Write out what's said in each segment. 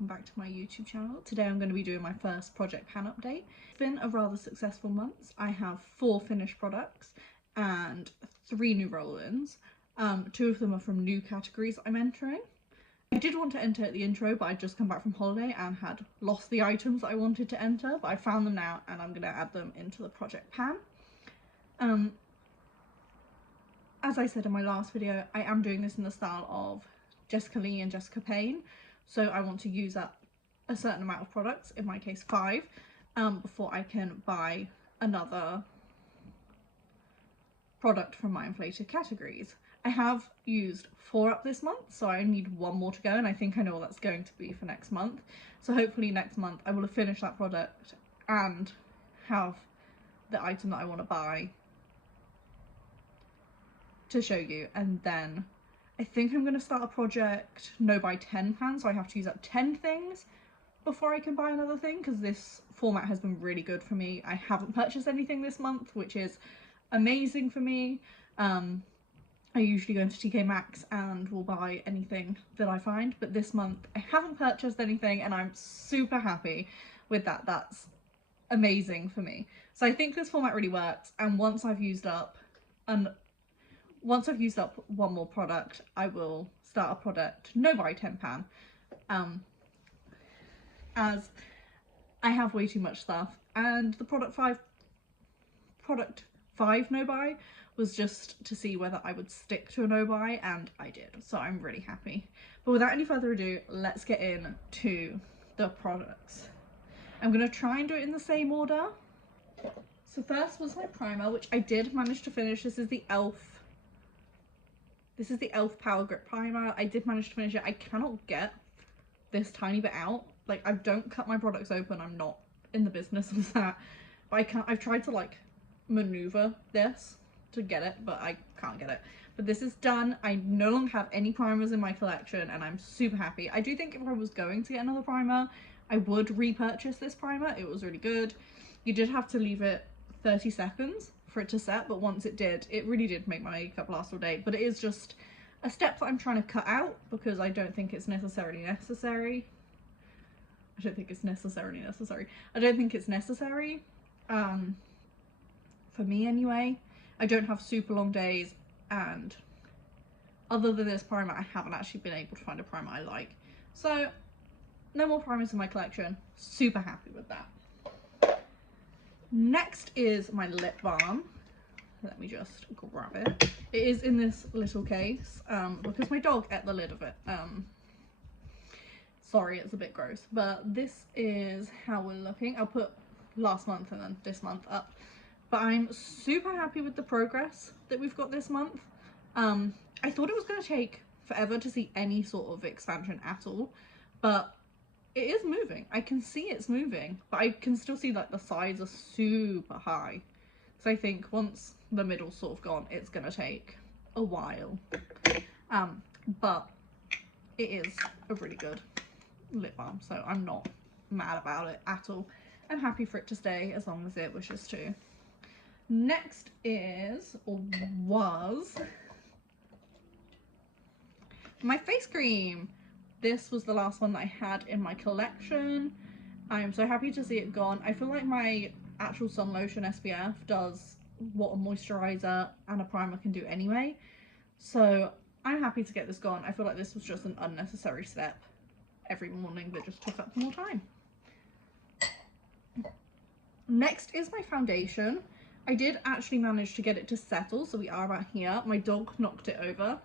welcome back to my YouTube channel. Today I'm going to be doing my first project pan update. It's been a rather successful month. I have 4 finished products and 3 new roll-ins. 2 of them are from new categories I'm entering. I did want to enter at the intro, but I'd just come back from holiday and had lost the items that I wanted to enter, but I found them now and I'm going to add them into the project pan. As I said in my last video, I am doing this in the style of Jessica Lee and Jessica Payne, so I want to use up a certain amount of products, in my case 5, before I can buy another product from my inflated categories. I have used 4 up this month, so I need 1 more to go, and I think I know what that's going to be for next month. So hopefully next month I will have finished that product and have the item that I want to buy to show you, and then I think I'm going to start a project no buy 10 pans, so I have to use up 10 things before I can buy another thing, because this format has been really good for me. I haven't purchased anything this month, which is amazing for me. I usually go into TK Maxx and will buy anything that I find, but this month I haven't purchased anything and I'm super happy with that. That's amazing for me. So I think this format really works, and once I've used up 1 more product, I will start a product no buy 10 pan, as I have way too much stuff, and the product 5 no buy was just to see whether I would stick to a no buy, and I did, so I'm really happy. But without any further ado, let's get into the products. I'm going to try and do it in the same order. So first was my primer, which I did manage to finish. This is the e.l.f. Power Grip Primer. I did manage to finish it. I cannot get this tiny bit out. Like, I don't cut my products open. I'm not in the business of that. But I've tried to like maneuver this to get it, but I can't get it. But this is done. I no longer have any primers in my collection and I'm super happy. I do think if I was going to get another primer, I would repurchase this primer. It was really good. You did have to leave it 30 seconds for it to set, but once it did, it really did make my makeup last all day. But it is just a step that I'm trying to cut out because I don't think it's necessarily necessary. I don't think it's necessarily necessary. I don't think it's necessary, for me anyway. I don't have super long days, and other than this primer, I haven't actually been able to find a primer I like. So no more primers in my collection. Super happy with that. Next is my lip balm. Let me just grab it. It is in this little case, because my dog ate the lid of it. Sorry, it's a bit gross, but this is how we're looking. I'll put last month and then this month up. But I'm super happy with the progress that we've got this month. I thought it was going to take forever to see any sort of expansion at all, but it is moving. I can see it's moving, but I can still see like the sides are super high. So I think once the middle's sort of gone, it's going to take a while. But it is a really good lip balm, so I'm not mad about it at all. I'm happy for it to stay as long as it wishes to. Next is, or was, my face cream. This was the last one that I had in my collection. I'm so happy to see it gone. I feel like my actual sun lotion SPF does what a moisturizer and a primer can do anyway. So I'm happy to get this gone. I feel like this was just an unnecessary step every morning that just took up more time. Next is my foundation. I did actually manage to get it to settle, so we are about here. My dog knocked it over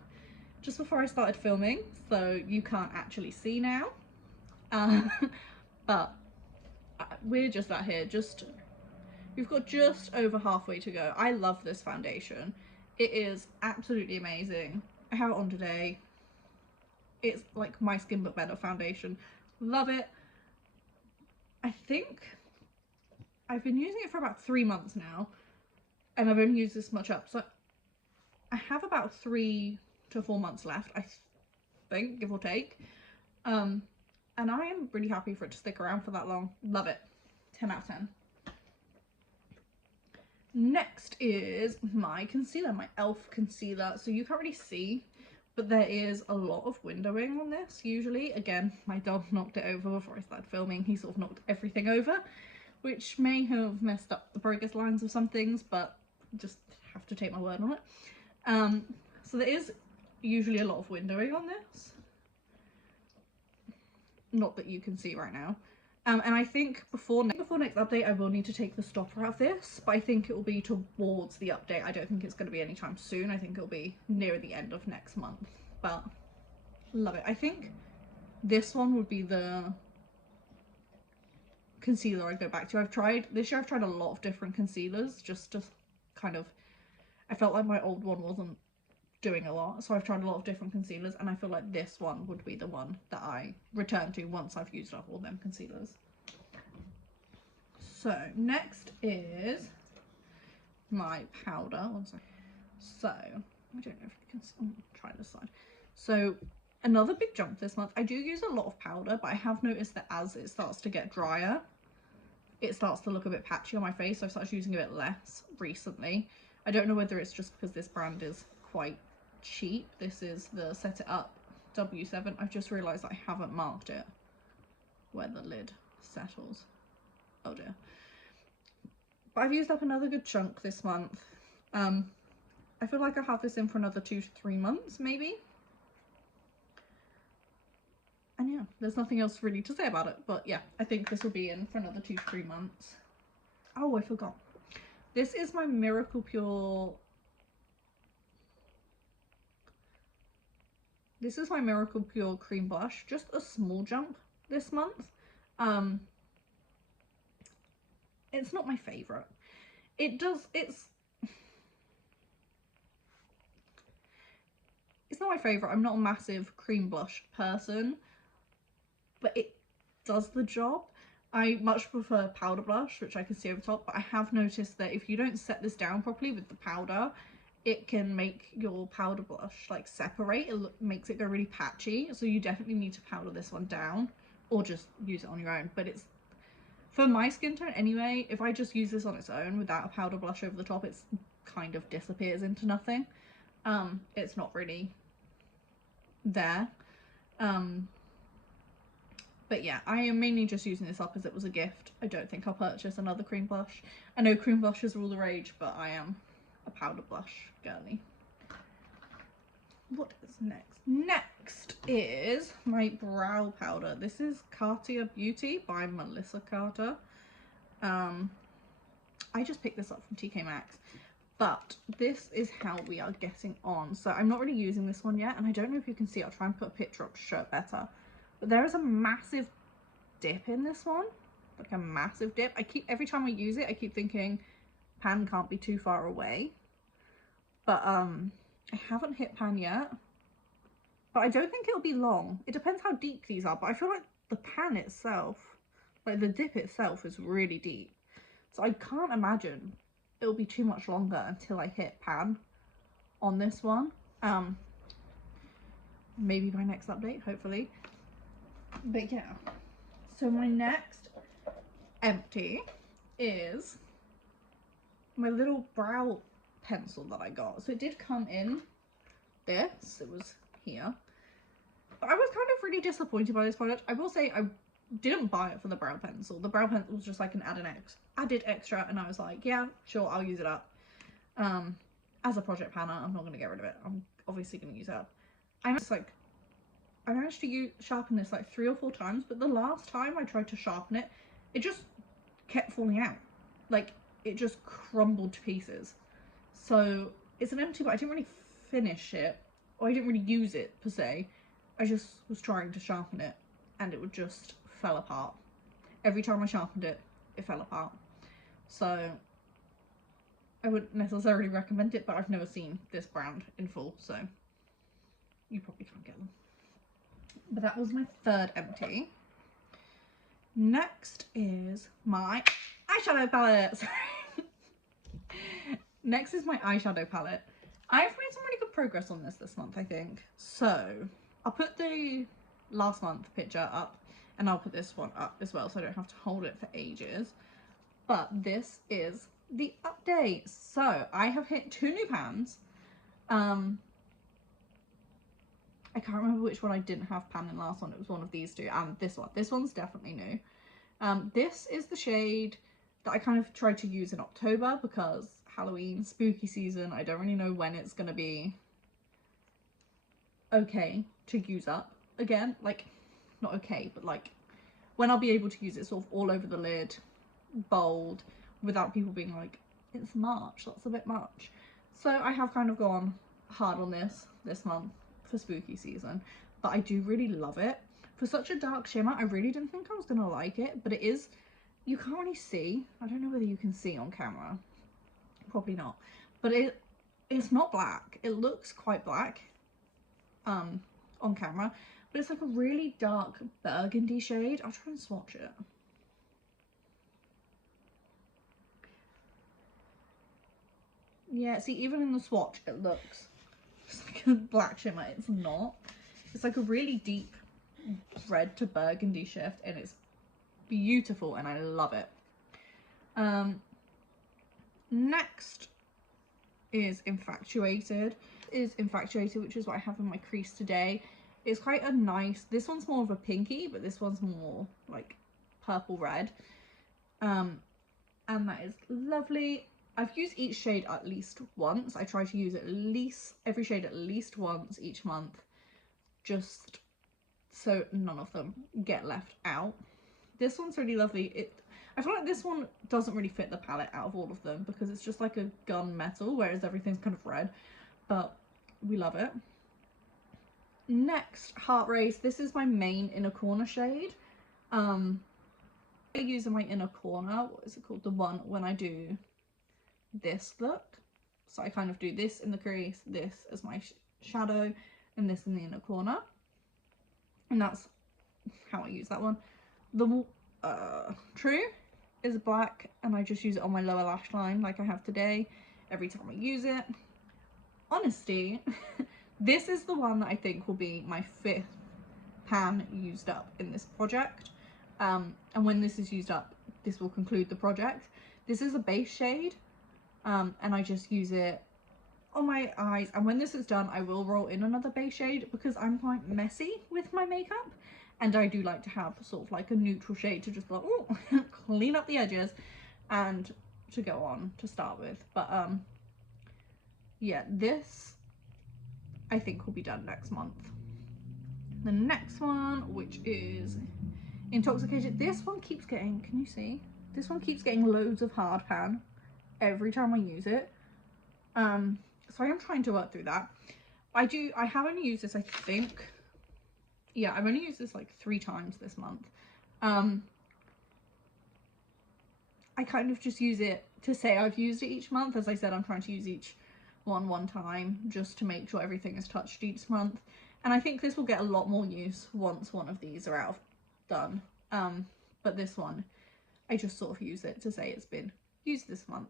just before I started filming, so you can't actually see now. But we're just out here. We've got just over halfway to go. I love this foundation. It is absolutely amazing. I have it on today. It's like my skin but better foundation. Love it. I think I've been using it for about 3 months now, and I've only used this much up, so I have about 3 to 4 months left, I think, give or take. And I am really happy for it to stick around for that long. Love it. 10 out of 10. Next is my concealer, my e.l.f. concealer. So you can't really see, but there is a lot of windowing on this usually. Again, my dog knocked it over before I started filming. He sort of knocked everything over, which may have messed up the progress lines of some things, but just have to take my word on it. So there is usually a lot of windowing on this. Not that you can see right now. And I think before next update I will need to take the stopper out of this, but I think it will be towards the update. I don't think it's going to be anytime soon. I think it'll be near the end of next month, but love it. I think this one would be the concealer I go back to. This year I've tried a lot of different concealers just to kind of, I felt like my old one wasn't doing a lot, so I've tried a lot of different concealers, and I feel like this one would be the one that I return to once I've used up all them concealers. So next is my powder. One second. So I don't know if you can try this side. So another big jump this month. I do use a lot of powder, but I have noticed that as it starts to get drier, it starts to look a bit patchy on my face. So I've started using a bit less recently. I don't know whether it's just because this brand is quite cheap. This is the Set It Up W7. I've just realised I haven't marked it where the lid settles. Oh dear. But I've used up another good chunk this month. I feel like I have this in for another 2 to 3 months maybe. And yeah, there's nothing else really to say about it, but yeah, I think this will be in for another 2 to 3 months. Oh, I forgot. This is my Miracle Pure. This is my Miracle Pure cream blush. Just a small jump this month. It's not my favourite. It's not my favourite. I'm not a massive cream blush person, but it does the job. I much prefer powder blush, which I can see over top, but I have noticed that if you don't set this down properly with the powder, it can make your powder blush like separate. It makes it go really patchy, so you definitely need to powder this one down or just use it on your own. But it's, for my skin tone anyway, if I just use this on its own without a powder blush over the top, it's kind of disappears into nothing. It's not really there. But yeah, I am mainly just using this up as it was a gift. I don't think I'll purchase another cream blush. I know cream blushes are all the rage, but I am a powder blush girly. What is next? Next is my brow powder. This is Cartier Beauty by Melissa Carter. I just picked this up from TK Maxx, but this is how we are getting on. So I'm not really using this one yet, and I don't know if you can see. I'll try and put a picture up to show it better. But there is a massive dip in this one, like a massive dip. Every time I use it, I keep thinking pan can't be too far away. But I haven't hit pan yet, but I don't think it'll be long. It depends how deep these are, but I feel like the pan itself, like the dip itself, is really deep. So I can't imagine it'll be too much longer until I hit pan on this one. Maybe my next update, hopefully. But yeah, so my next empty is my little brow pencil that I got. So it did come in this, it was here, but I was kind of really disappointed by this product. I will say I didn't buy it for the brow pencil. The brow pencil was just like an added extra, and I was like, yeah, sure, I'll use it up. As a project planner, I'm not going to get rid of it. I'm obviously going to use it up. I managed to sharpen this like 3 or 4 times, but the last time I tried to sharpen it, it just kept falling out. Like, it just crumbled to pieces. So it's an empty, but I didn't really finish it, or I didn't really use it per se. I just was trying to sharpen it, and it would just fell apart. Every time I sharpened it, it fell apart. So I wouldn't necessarily recommend it, but I've never seen this brand in full, so you probably can't get them. But that was my third empty. Next is my eyeshadow palette. Sorry. Next is my eyeshadow palette. I've made some really good progress on this month, I think. So I'll put the last month picture up, and I'll put this one up as well, so I don't have to hold it for ages. But this is the update. So I have hit 2 new pans. I can't remember which one I didn't have pan in last one. It was one of these two, and this one. This one's definitely new. This is the shade that I kind of tried to use in October because Halloween, spooky season, I don't really know when it's gonna be okay to use up again. Like, not okay, but like when I'll be able to use it sort of all over the lid, bold, without people being like, it's March, that's a bit much. So I have kind of gone hard on this month for spooky season, but I do really love it. For such a dark shimmer, I really didn't think I was gonna like it, but it is, you can't really see. I don't know whether you can see on camera, probably not, but it's not black. It looks quite black on camera, but it's like a really dark burgundy shade. I'll try and swatch it. Yeah, see, even in the swatch, it looks just like a black shimmer. It's not. It's like a really deep red to burgundy shift, and it's beautiful, and I love it. Next is Infatuated. Which is what I have in my crease today. It's quite a nice, this one's more of a pinky, but this one's more like purple red. And that is lovely. I've used each shade at least once. I try to use at least every shade at least once each month, just so none of them get left out. This one's really lovely. I feel like this one doesn't really fit the palette out of all of them because it's just like a gunmetal, whereas everything's kind of red, but we love it. Next, Heart Race. This is my main inner corner shade. I use in my inner corner, what is it called? The one when I do this look. So I kind of do this in the crease, this as my shadow, and this in the inner corner. And that's how I use that one. The True is black, and I just use it on my lower lash line like I have today every time I use it. Honesty, this is the one that I think will be my 5th pan used up in this project. And when this is used up, this will conclude the project. This is a base shade, and I just use it on my eyes, and when this is done I will roll in another base shade because I'm quite messy with my makeup, and I do like to have sort of like a neutral shade to just like, oh, clean up the edges and to go on to start with. But yeah, this I think will be done next month. The next one, which is Intoxicated, this one keeps getting, can you see? This one keeps getting loads of hard pan every time I use it. So I am trying to work through that. I have only used this, I think, yeah, I've only used this like 3 times this month. I kind of just use it to say I've used it each month. As I said, I'm trying to use each one time just to make sure everything is touched each month. And I think this will get a lot more use once one of these are done. But this one, I just sort of use it to say it's been used this month.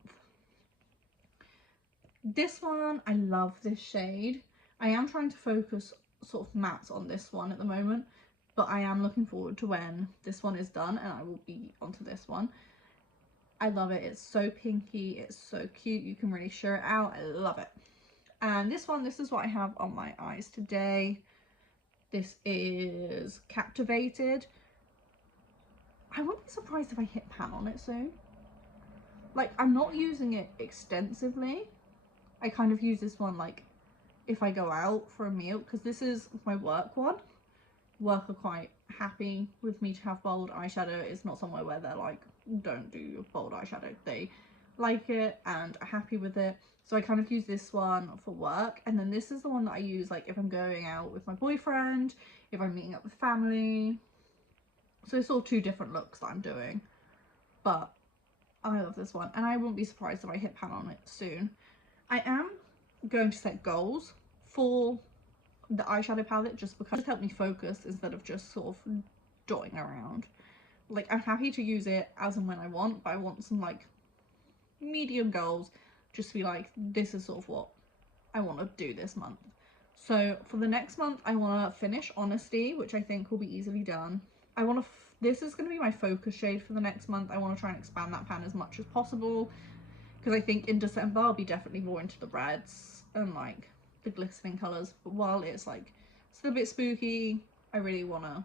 This one, I love this shade. I am trying to focus sort of mattes on this one at the moment, but I am looking forward to when this one is done and I will be onto this one. I love it. It's so pinky. It's so cute. You can really show it out. I love it. And this one, this is what I have on my eyes today. This is Captivated. I won't be surprised if I hit pan on it soon. Like, I'm not using it extensively. I kind of use this one like if I go out for a meal, because this is my work one. Work are quite happy with me to have bold eyeshadow. It's not somewhere where they're like, don't do your bold eyeshadow. They like it and are happy with it. So I kind of use this one for work, and then this is the one that I use like if I'm going out with my boyfriend, if I'm meeting up with family. So it's all 2 different looks that I'm doing, but I love this one, and I wouldn't be surprised if I hit pan on it soon. I am going to set goals for the eyeshadow palette just because it helped me focus instead of just sort of dotting around. Like, I'm happy to use it as and when I want, but I want some like medium goals just to be like, this is sort of what I want to do this month. So for the next month, I want to finish Honesty, which I think will be easily done. I want to, this is going to be my focus shade for the next month. I want to try and expand that pan as much as possible, because I think in December I'll be definitely more into the reds and like the glistening colours. But while it's like Still a bit spooky. I really want to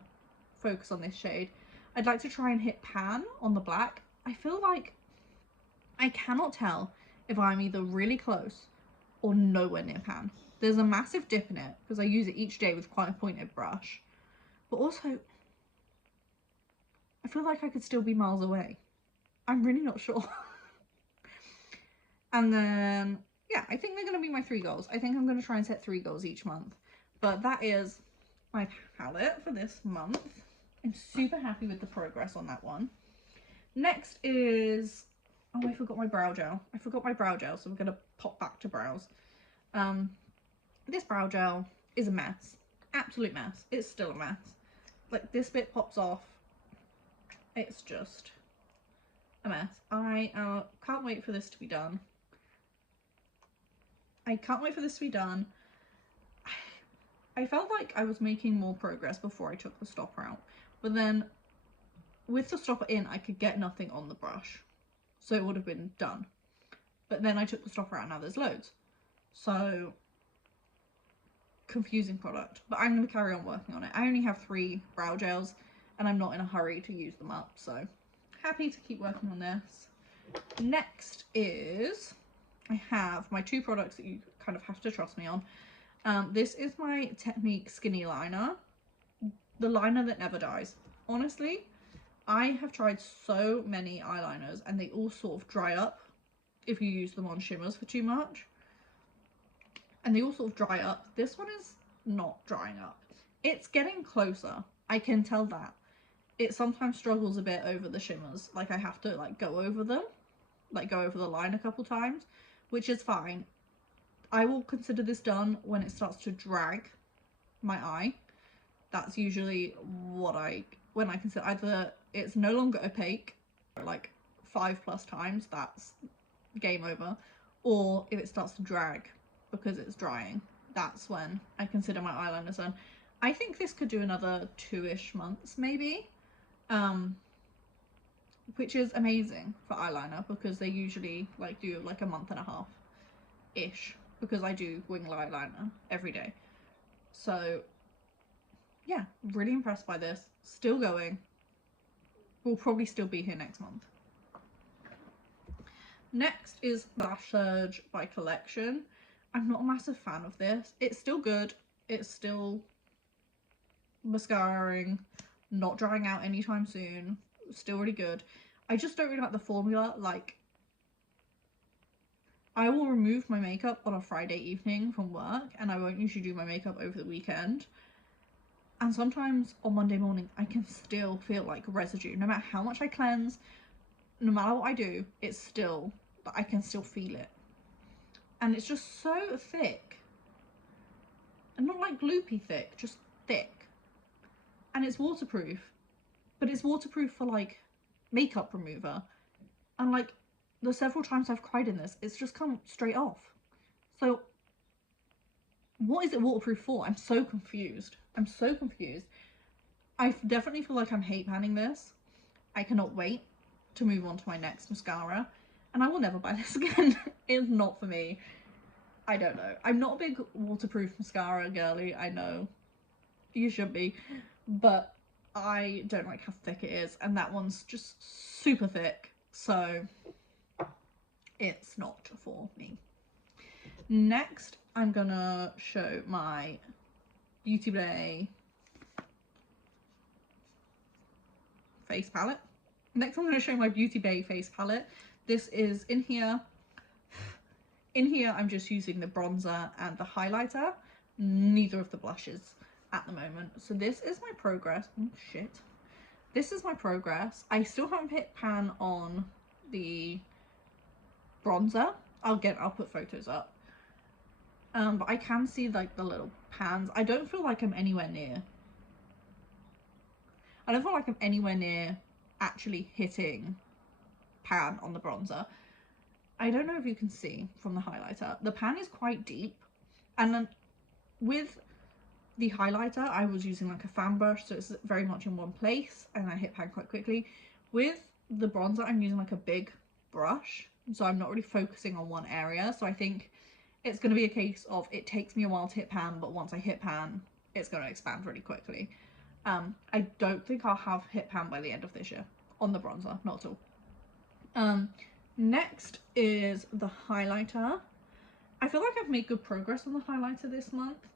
focus on this shade. I'd like to try and hit pan on the black. I feel like I cannot tell if I'm either really close or nowhere near pan. There's a massive dip in it because I use it each day with quite a pointed brush. But also, I feel like I could still be miles away. I'm really not sure. And then, yeah, I think they're going to be my 3 goals. I think I'm going to try and set 3 goals each month. But that is my palette for this month. I'm super happy with the progress on that one. Next is, oh, I forgot my brow gel. So we're going to pop back to brows. This brow gel is a mess. Absolute mess. It's still a mess. Like, this bit pops off. It's just a mess. I can't wait for this to be done. I felt like I was making more progress before I took the stopper out, but then with the stopper in, I could get nothing on the brush, so it would have been done. But then I took the stopper out, now there's loads. So, confusing product, but I'm going to carry on working on it. I only have 3 brow gels, and I'm not in a hurry to use them up, so happy to keep working on this. Next is, I have my 2 products that you kind of have to trust me on. This is my Technique Skinny Liner, the liner that never dies. Honestly, I have tried so many eyeliners and they all sort of dry up if you use them on shimmers for too much. And they all sort of dry up. This one is not drying up. It's getting closer. I can tell that. It sometimes struggles a bit over the shimmers. Like, I have to like go over them, like go over the line a couple times, which is fine. I will consider this done when it starts to drag my eye. That's usually when I consider either it's no longer opaque, like 5+ times, that's game over, or if it starts to drag because it's drying, that's when I consider my eyeliner done. I think this could do another 2-ish months maybe, which is amazing for eyeliner because they usually like do like a month and a half ish, because I do wing eyeliner every day. So yeah, really impressed by this. Still going. We'll probably still be here next month. Next is Lash Surge by Collection. I'm not a massive fan of this. It's still good. It's still mascaraing, not drying out anytime soon. Still really good. I just don't really like the formula. Like, I will remove my makeup on a Friday evening from work and I won't usually do my makeup over the weekend. And sometimes on Monday morning, I can still feel like residue. No matter how much I cleanse, no matter what I do, it's still, I can still feel it. And it's just so thick. And not like gloopy thick, just thick. And it's waterproof. But it's waterproof for like makeup remover. And like the several times I've cried in this, it's just come straight off. So what is it waterproof for? I'm so confused. I definitely feel like I'm hate panning this. I cannot wait to move on to my next mascara. And I will never buy this again. It's not for me. I don't know. I'm not a big waterproof mascara girly. I know. You should be. But I don't like how thick it is. And that one's just super thick. So it's not for me. Next, I'm gonna show my Beauty Bay face palette. Next, I'm going to show my Beauty Bay face palette. This is in here. In here, I'm just using the bronzer and the highlighter. Neither of the blushes at the moment. So this is my progress. Oh, shit. This is my progress. I still haven't hit pan on the bronzer. I'll put photos up. But I can see like the little pans. I don't feel like I'm anywhere near actually hitting pan on the bronzer. I don't know if you can see from the highlighter. The pan is quite deep. And then with the highlighter, I was using like a fan brush, so it's very much in one place and I hit pan quite quickly. With the bronzer, I'm using like a big brush, so I'm not really focusing on one area. So I think it's going to be a case of it takes me a while to hit pan, but once I hit pan, it's going to expand really quickly. I don't think I'll have hit pan by the end of this year on the bronzer, not at all. Next is the highlighter. I feel like I've made good progress on the highlighter this month.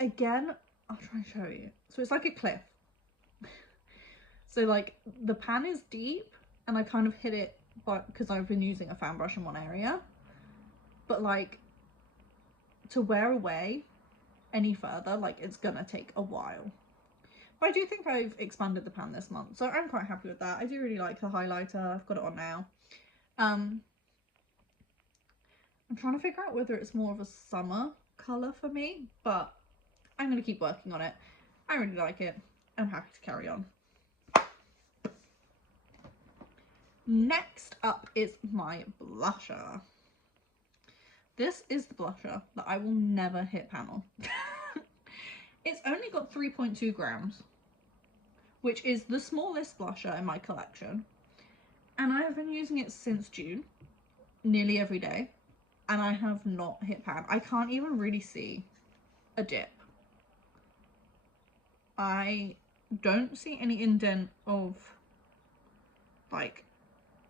Again, I'll try and show you. So it's like a cliff. So like the pan is deep and I kind of hit it because I've been using a fan brush in one area. But like to wear away any further, like it's gonna take a while. But I do think I've expanded the pan this month, so I'm quite happy with that. I do really like the highlighter. I've got it on now. I'm trying to figure out whether it's more of a summer colour for me, but I'm going to keep working on it. I really like it. I'm happy to carry on. Next up is my blusher. This is the blusher that I will never hit pan on. It's only got 3.2 grams, which is the smallest blusher in my collection. And I have been using it since June, nearly every day. And I have not hit pan. I can't even really see a dip. I don't see any indent of like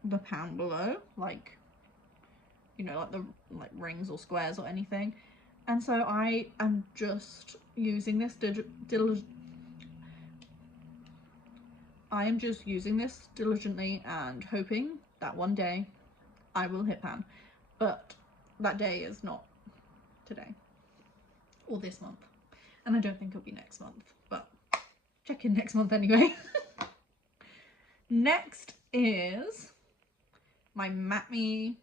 the pan below, like, you know, like the rings or squares or anything. And so I am just using this diligently and hoping that one day I will hit pan. But that day is not today or this month. And I don't think it'll be next month, but check in next month anyway. Next is my Matte Me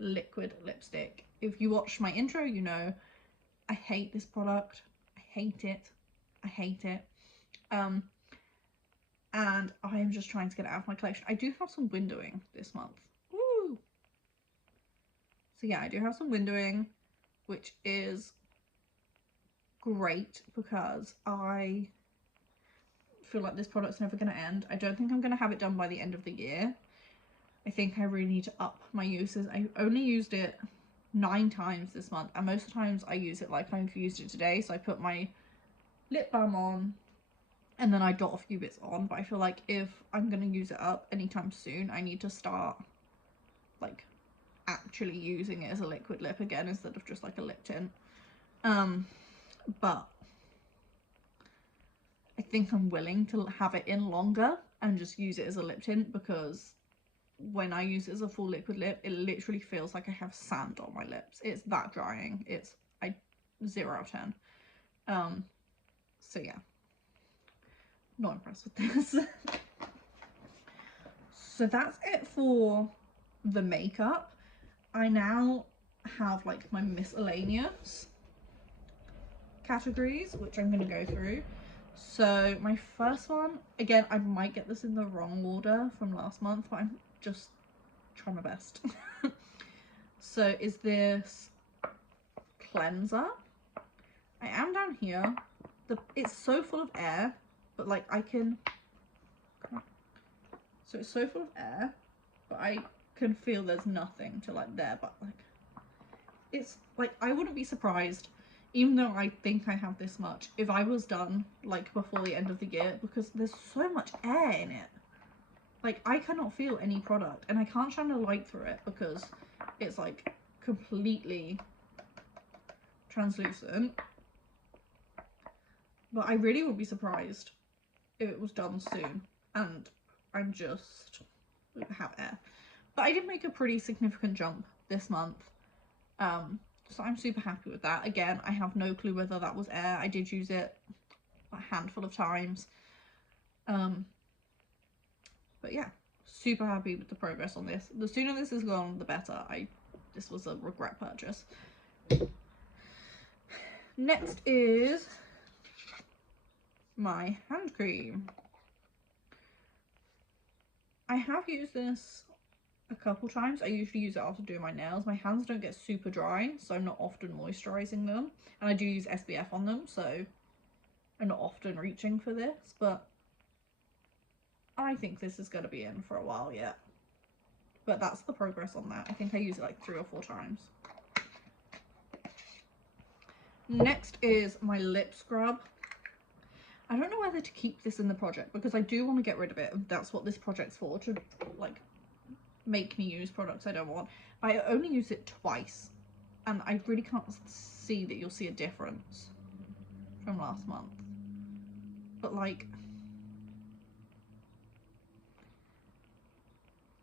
liquid lipstick. If you watched my intro, you know I hate this product. I hate it. I hate it. And I am just trying to get it out of my collection. I do have some windowing this month. Woo! So yeah, I do have some windowing, which is great because I feel like this product's never going to end. I don't think I'm going to have it done by the end of the year. I think I really need to up my uses. I only used it 9 times this month, and most of the times I use it like I've used it today. So I put my lip balm on and then I dot a few bits on, but I feel like if I'm going to use it up anytime soon, I need to start like actually using it as a liquid lip again instead of just like a lip tint. But I think I'm willing to have it in longer and just use it as a lip tint, because when I use it as a full liquid lip, it literally feels like I have sand on my lips. It's that drying. It's 0 out of 10. So yeah, not impressed with this. So that's it for the makeup. I now have like my miscellaneous categories, which I'm going to go through. So my first one, again, I might get this in the wrong order from last month, but I'm just trying my best. So is this cleanser. I am down here. It's so full of air, but like I can, so it's so full of air, but I can feel there's nothing to like there, but like it's like, I wouldn't be surprised, even though I think I have this much, if I was done like before the end of the year, because there's so much air in it. Like I cannot feel any product, and I can't shine a light through it because it's like completely translucent. But I really would be surprised if it was done soon and I'm just have air. But I did make a pretty significant jump this month, so I'm super happy with that. Again, I have no clue whether that was air. I did use it a handful of times, but yeah, super happy with the progress on this. The sooner this is gone, the better. This was a regret purchase. Next is my hand cream. I have used this a couple times. I usually use it after doing my nails. My hands don't get super dry, so I'm not often moisturizing them, and I do use SPF on them, so I'm not often reaching for this, but I think this is going to be in for a while yet. But that's the progress on that. I think I use it like 3 or 4 times. Next is my lip scrub. I don't know whether to keep this in the project because I do want to get rid of it. That's what this project's for, to like make me use products I don't want. But I only use it twice and I really can't see that you'll see a difference from last month. But like,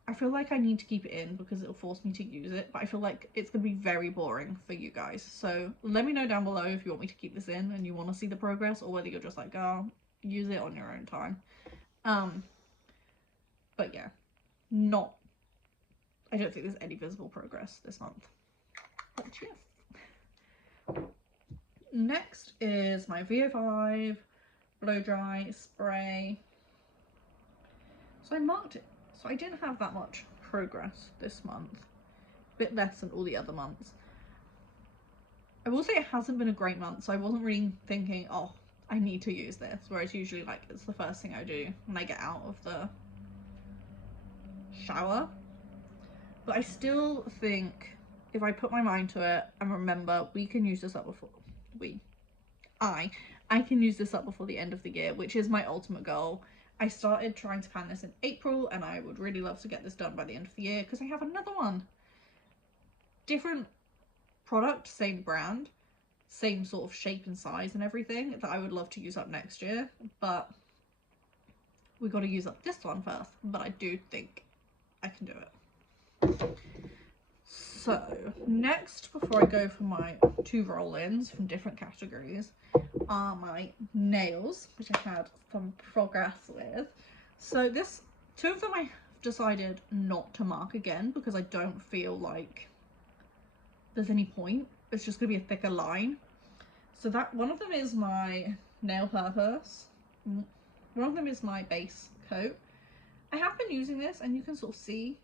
I feel like I need to keep it in because it'll force me to use it, but I feel like it's going to be very boring for you guys. So let me know down below if you want me to keep this in and you want to see the progress, or whether you're just like, oh, use it on your own time. But yeah, I don't think there's any visible progress this month. But yes. Next is my VO5 blow dry spray. So I marked it. So I didn't have that much progress this month. A bit less than all the other months. I will say it hasn't been a great month, so I wasn't really thinking, oh, I need to use this. Whereas usually like it's the first thing I do when I get out of the shower. But I still think if I put my mind to it and remember, we can use this up before I can use this up before the end of the year, which is my ultimate goal. I started trying to pan this in April and I would really love to get this done by the end of the year because I have another one. Different product, same brand, same sort of shape and size and everything that I would love to use up next year, but we got to use up this one first. But I do think I can do it. So next, before I go for my 2 roll-ins from different categories, are my nails, which I had some progress with. So 2 of them I have decided not to mark again because I don't feel like there's any point. It's just gonna be a thicker line. So that one of them is my nail purpose. One of them is my base coat. I have been using this and you can sort of see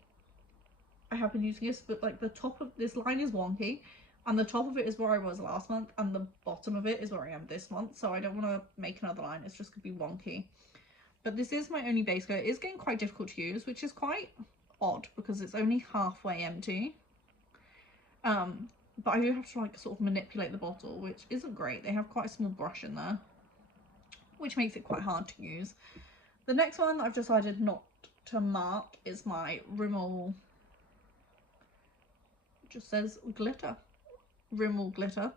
I have been using this, but like the top of this line is wonky and the top of it is where I was last month and the bottom of it is where I am this month, so I don't want to make another line. It's just gonna be wonky. But this is my only base coat. It is getting quite difficult to use, which is quite odd because it's only halfway empty. But I do have to like sort of manipulate the bottle, which isn't great. They have quite a small brush in there, which makes it quite hard to use. The next one that I've decided not to mark is my Rimmel, just says glitter, Rimmel glitter.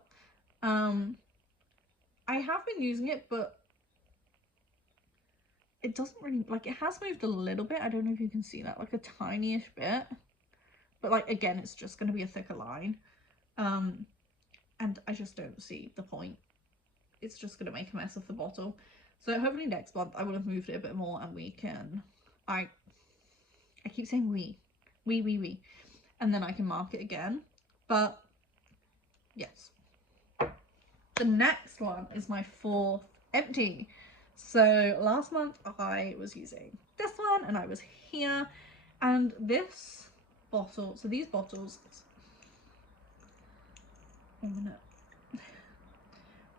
I have been using it, but it doesn't really, like, it has moved a little bit. I don't know if you can see that, like a tiny-ish bit, but like again it's just going to be a thicker line, and I just don't see the point. It's just going to make a mess of the bottle. So hopefully next month I will have moved it a bit more and we can, I keep saying we, and then I can mark it again. But yes, the next one is my 4th empty. So last month I was using this one and I was here, and this bottle, so these bottles,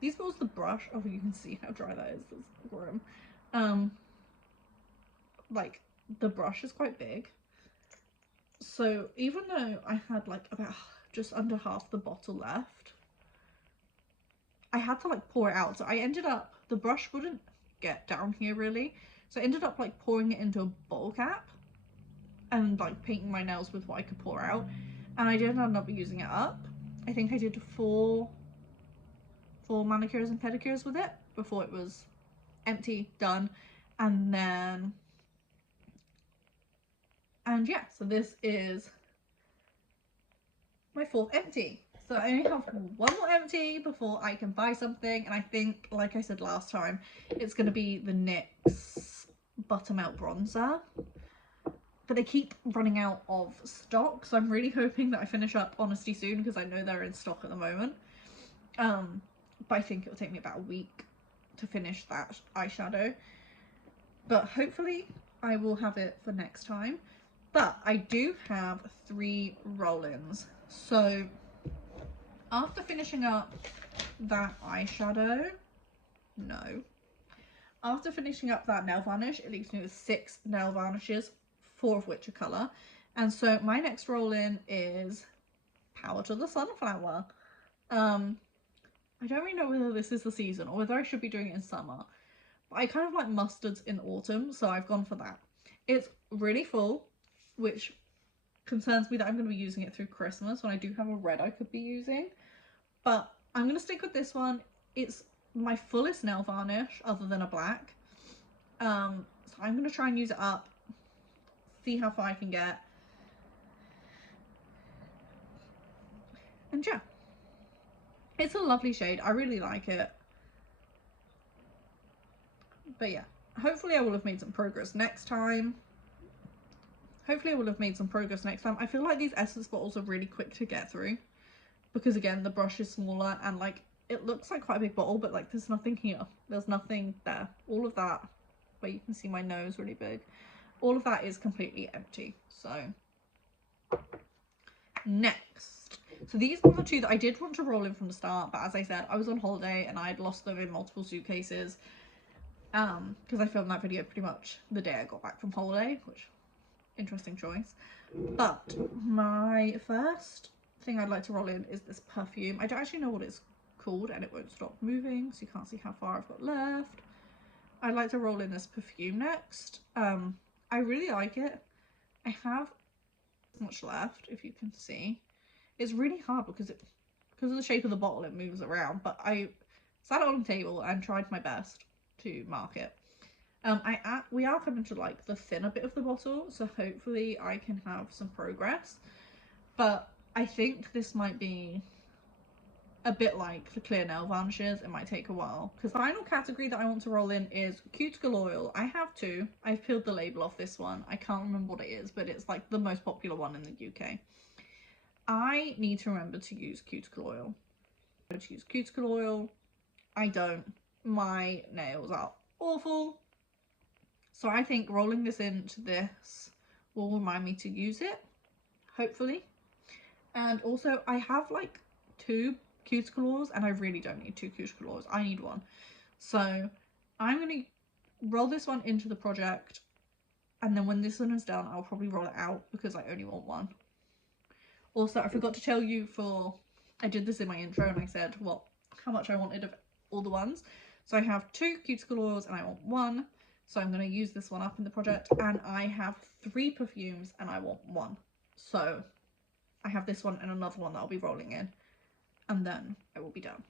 these bottles, the brush, oh, you can see how dry that is, it's grim. Like the brush is quite big, so even though I had like about just under half the bottle left, I had to like pour it out. So I ended up, the brush wouldn't get down here really, so I ended up like pouring it into a bowl cap and like painting my nails with what I could pour out, and I did end up using it up. I think I did 4 manicures and pedicures with it before it was empty, done. And then, and yeah, so this is my 4th empty. So I only have 1 more empty before I can buy something, and I think, like I said last time, it's going to be the NYX Buttermelt Bronzer. But they keep running out of stock, so I'm really hoping that I finish up Honesty soon because I know they're in stock at the moment. But I think it'll take me about a week to finish that eyeshadow. But hopefully I will have it for next time. But I do have 3 roll-ins. So after finishing up that eyeshadow, after finishing up that nail varnish, it leaves me with 6 nail varnishes, 4 of which are colour. And so my next roll-in is Power to the Sunflower. I I don't really know whether this is the season or whether I should be doing it in summer. But I kind of like mustards in autumn, so I've gone for that. It's really full, which concerns me that I'm going to be using it through Christmas when I do have a red I could be using. But I'm going to stick with this one. It's my fullest nail varnish other than a black. So I'm going to try and use it up, see how far I can get. And yeah, it's a lovely shade. I really like it. But yeah, hopefully I will have made some progress next time. I feel like these essence bottles are really quick to get through because again, the brush is smaller and like it looks like quite a big bottle, but like there's nothing here. There's nothing there. All of that, where you can see my nose really big, all of that is completely empty. So next, so these are the two that I did want to roll in from the start, but as I said, I was on holiday and I had lost them in multiple suitcases because I filmed that video pretty much the day I got back from holiday, which interesting choice. But my first thing I'd like to roll in is this perfume. I don't actually know what it's called and it won't stop moving, so you can't see how far I've got left. I'd like to roll in this perfume next. I really like it. I have much left, if you can see. It's really hard because of the shape of the bottle, it moves around, but I sat it on the table and tried my best to mark it. We are coming to like the thinner bit of the bottle, so hopefully I can have some progress. But I think this might be a bit like the clear nail varnishes. It might take a while. Because the final category that I want to roll in is cuticle oil. I have two. I've peeled the label off this one. I can't remember what it is, but it's like the most popular one in the UK. I need to remember to use cuticle oil. I don't. My nails are awful. So I think rolling this into this will remind me to use it, hopefully. And also I have like 2 cuticle oils and I really don't need 2 cuticle oils. I need 1. So I'm going to roll this one into the project, and then when this one is done, I'll probably roll it out because I only want 1. Also, I forgot to tell you I did this in my intro and I said how much I wanted of all the ones. So I have 2 cuticle oils and I want 1. So I'm going to use this one up in the project, and I have 3 perfumes and I want 1. So I have this one and another one that I'll be rolling in, and then I will be done.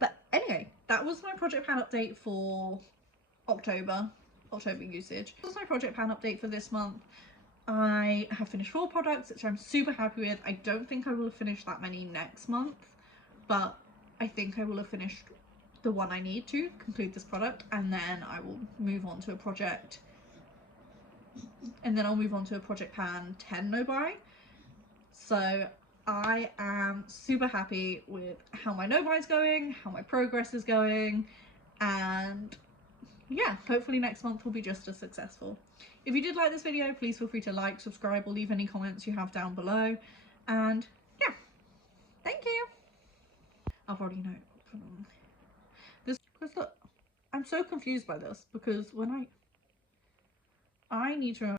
But anyway, that was my project pan update for October usage. That was my project pan update for this month. I have finished 4 products, which I'm super happy with. I don't think I will have finished that many next month, but I think I will have finished the one I need to conclude this product, and then I will move on to a project, and then I'll move on to a project pan 10 no buy. So I am super happy with how my no buy is going, how my progress is going, and yeah, hopefully next month will be just as successful. If you did like this video, please feel free to like, subscribe, or leave any comments you have down below. And yeah, thank you. I've already know. Because look, I'm so confused by this because when I need to